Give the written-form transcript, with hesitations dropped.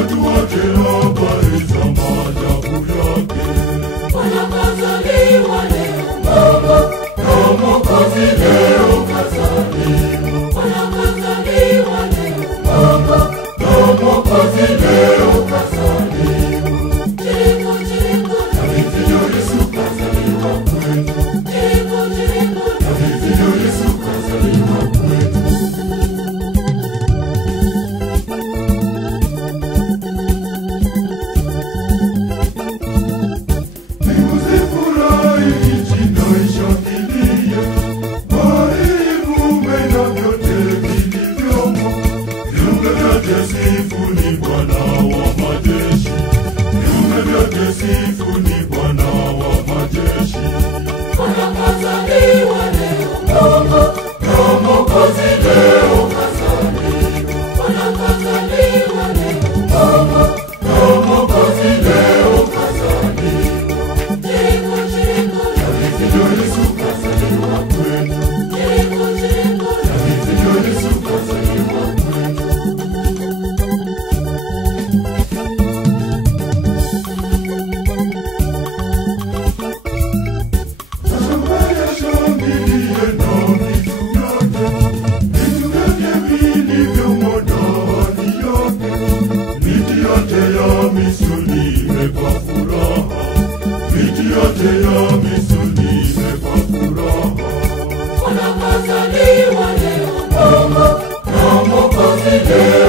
watu wote habari za maajabu yake. Bwana kazaliwa leo, Baba na Mwokozi leo kazaliwa. Bwana kazaliwa leo, Baba na Mwokozi leo kazaliwa. Jimbo, jimbo, Hivyo Yesu kazaliwa kwetu. jimbo, jimbo, Hivyo Yesu kazaliwa kwetu. Mbingu zifurahi, nchi nayo ishangilie. Bahari ivume na vyote vilivyomo. Viumbe vyote sifuni Bwana wa majeshi. Viumbe vyote sifuni Bwana wa majeshi. Bwana kazaliwa leo, Baba na Mwokozi leo kazaliwa. Bwana kazaliwa leo, Baba na Mwokozi leo kazaliwa. Jimbo, jimbo, Hivyo Yesu kazaliwa kwetu. jimbo, jimbo, Hivyo Yesu kazaliwa kwetu. Shangilia, shangilie na vitu vyote. Vitu vyote vilivyomo ndani yake. Miti yote ya misuni imekuwa furaha. Miti yote ya misuni imekuwa furaha. Bwana kazaliwa leo, Baba na Mwokozi leo